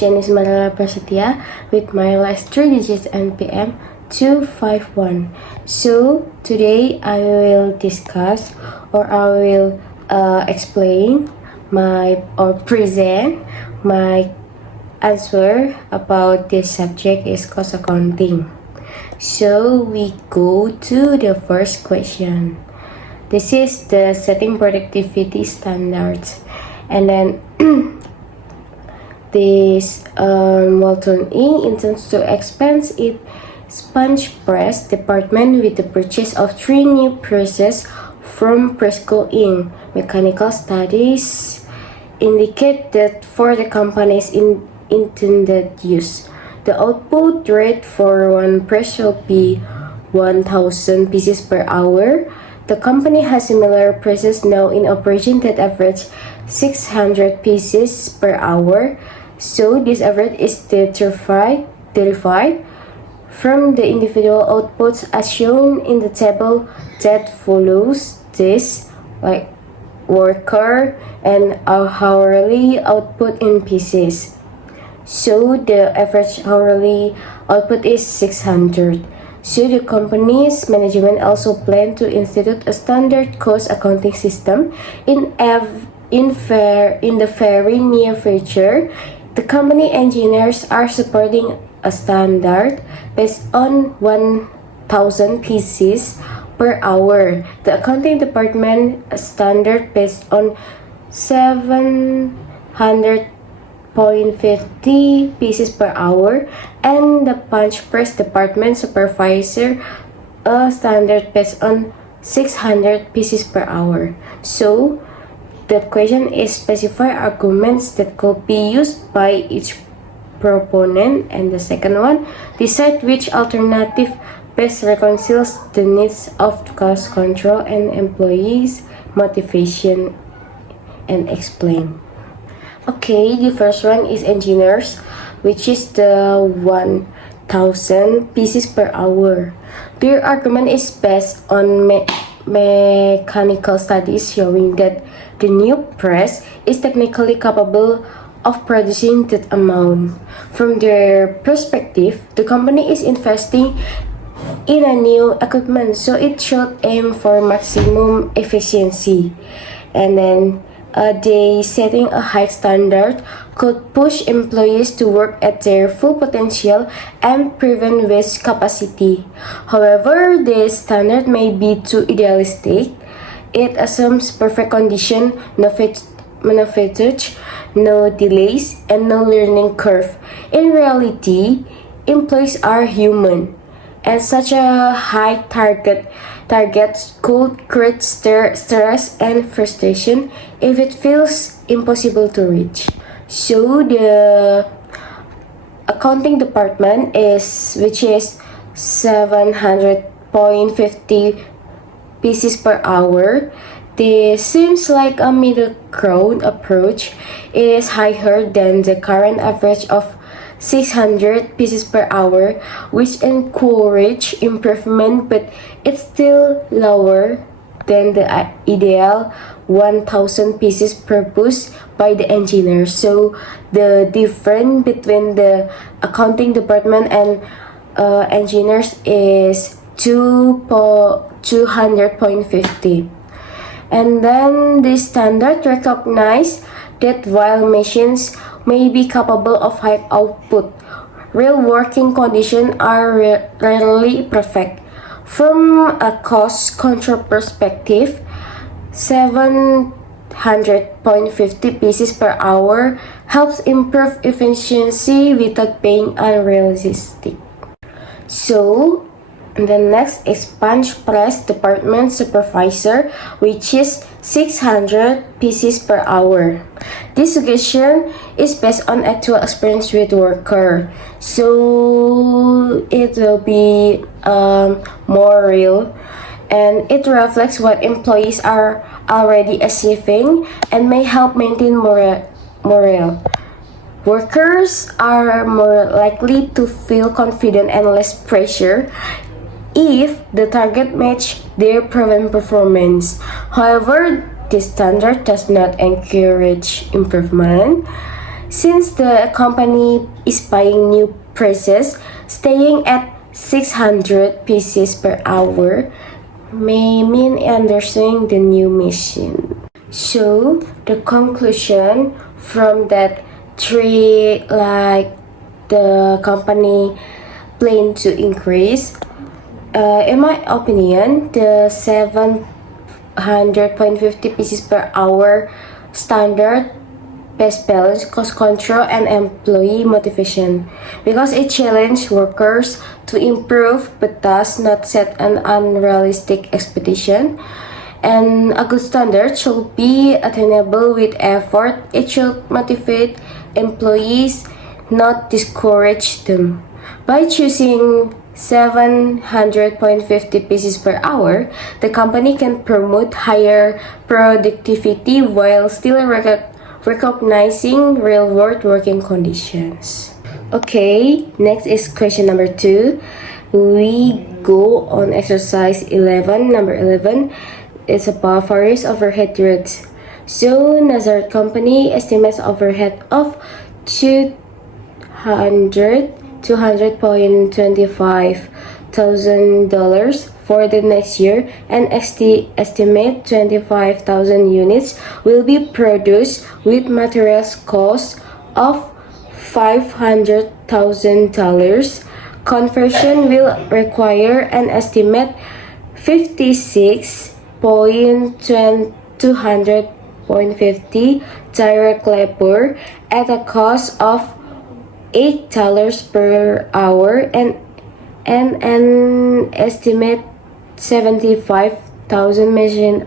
Janice Marella Prasetya with my last 3 digits NPM 251. So today I will discuss or I will explain or present my answer about this subject is cost accounting. So we go to the first question. This is the setting productivity standards, and then this Walton Inc. intends to expand its sponge press department with the purchase of 3 new presses from Presco Inc. Mechanical studies indicate that for the company's intended use, the output rate for one press will be 1,000 pieces per hour. The company has similar presses now in operation that average 600 pieces per hour. So this average is derived from the individual outputs as shown in the table that follows this, like worker and hourly output in pieces. So the average hourly output is 600. So the company's management also plan to institute a standard cost accounting system in the very near future. The company engineers are supporting a standard based on 1,000 pieces per hour. The accounting department a standard based on 700.50 pieces per hour, and the punch press department supervisor a standard based on 600 pieces per hour. So the question is specify arguments that could be used by each proponent, and the second one, decide which alternative best reconciles the needs of cost control and employees' motivation, and explain. Okay, the first one is engineers, which is the 1,000 pieces per hour. Their argument is based on mechanical studies showing that the new press is technically capable of producing that amount. From their perspective, the company is investing in a new equipment, so it should aim for maximum efficiency. And then they setting a high standard could push employees to work at their full potential and prevent waste capacity. However, this standard may be too idealistic. It assumes perfect condition, no fatigue, no delays, and no learning curve. In reality, employees are human, and such a high target could create stress and frustration if it feels impossible to reach. So the accounting department which is 700.50 pieces per hour. This seems like a middle ground approach. It is higher than the current average of 600 pieces per hour, which encourage improvement, but it's still lower than the ideal 1,000 pieces proposed by the engineers. So the difference between the accounting department and engineers is 200.50. And then this standard recognizes that while machines may be capable of high output, real working conditions are rarely perfect. From a cost control perspective, 700.50 pieces per hour helps improve efficiency without being unrealistic. So the next is punch press department supervisor, which is 600 pieces per hour. This suggestion is based on actual experience with worker, so it will be more real, and it reflects what employees are already achieving and may help maintain morale. Workers are more likely to feel confident and less pressure if the target match their proven performance. However, this standard does not encourage improvement. Since the company is buying new presses, staying at 600 pieces per hour may mean understanding the new machine. So the conclusion from that three, like the company plan to increase, in my opinion, the 700.50 pieces per hour standard best balance cost control and employee motivation, because it challenges workers to improve but does not set an unrealistic expectation. And a good standard should be attainable with effort. It should motivate employees, not discourage them. By choosing 700.50 pieces per hour, the company can promote higher productivity while still recognizing real-world working conditions. Okay, next is question number 2. We go on exercise 11. Number 11 is about various overhead rates. So, Nazar company estimates overhead of $200,025 for the next year, and estimate 25,000 units will be produced with materials cost of $500,000. Conversion will require an estimate 56,250 direct labor at a cost of $8 per hour, and an estimate 75,000 machine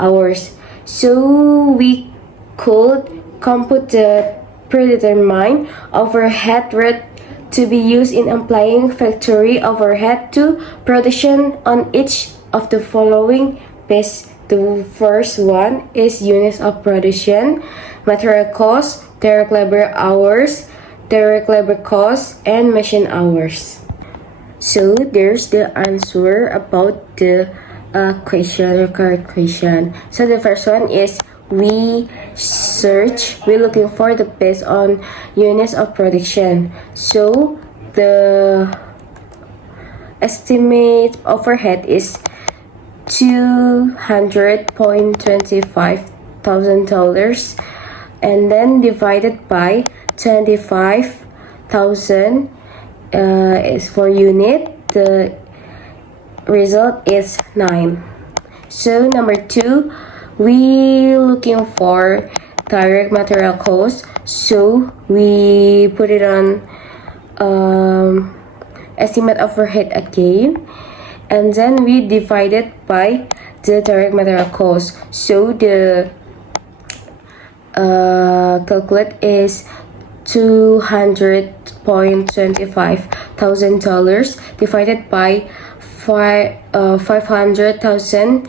hours. So we could compute the predetermined overhead rate to be used in applying factory overhead to production on each of the following bases. The first one is units of production, material cost, direct labor hours, direct labor costs, and machine hours. So there's the answer about the correct question. So the first one is we're looking for the base on units of production. So the estimate overhead is $200,25, and then divided by 25,000 is for unit. The result is 9. So number 2, we looking for direct material cost. So we put it on estimate overhead again, and then we divide it by the direct material cost. So the calculate is $200,25 divided by 500,000,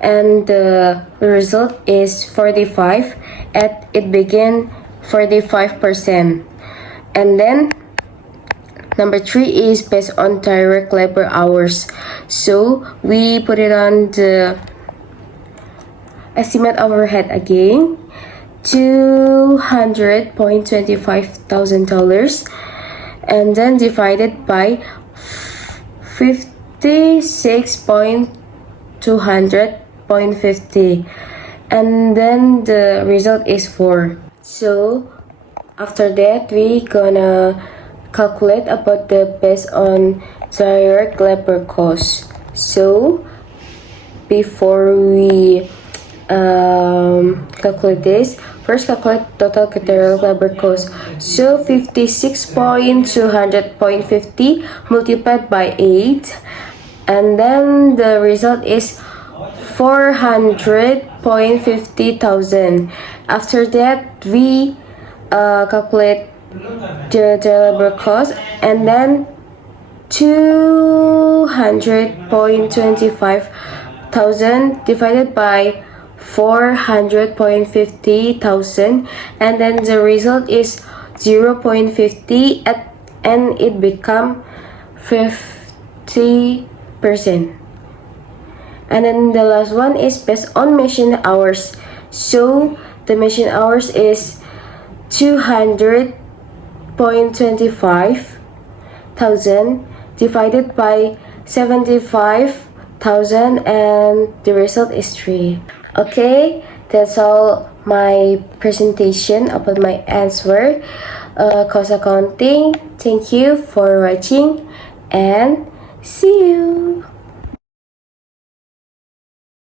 and the result is 45. At it begin 45%. And then number 3 is based on direct labor hours. So we put it on the estimate overhead again, $200,25, and then divided by 56,250, and then the result is 4. So after that, we gonna calculate about the based on direct labor cost. So before we calculate this, first calculate total direct labor cost. So 56,250 multiplied by 8, and then the result is 400,50,000. After that, we calculate the labor cost, and then 200,25,000 divided by 400,50,000, and then the result is 0.50, and it become 50%. And then the last one is based on machine hours. So the machine hours is 200.25,000 divided by 75,000, and the result is 3. Okay, that's all my presentation about my answer. Cost accounting. Thank you for watching and see you.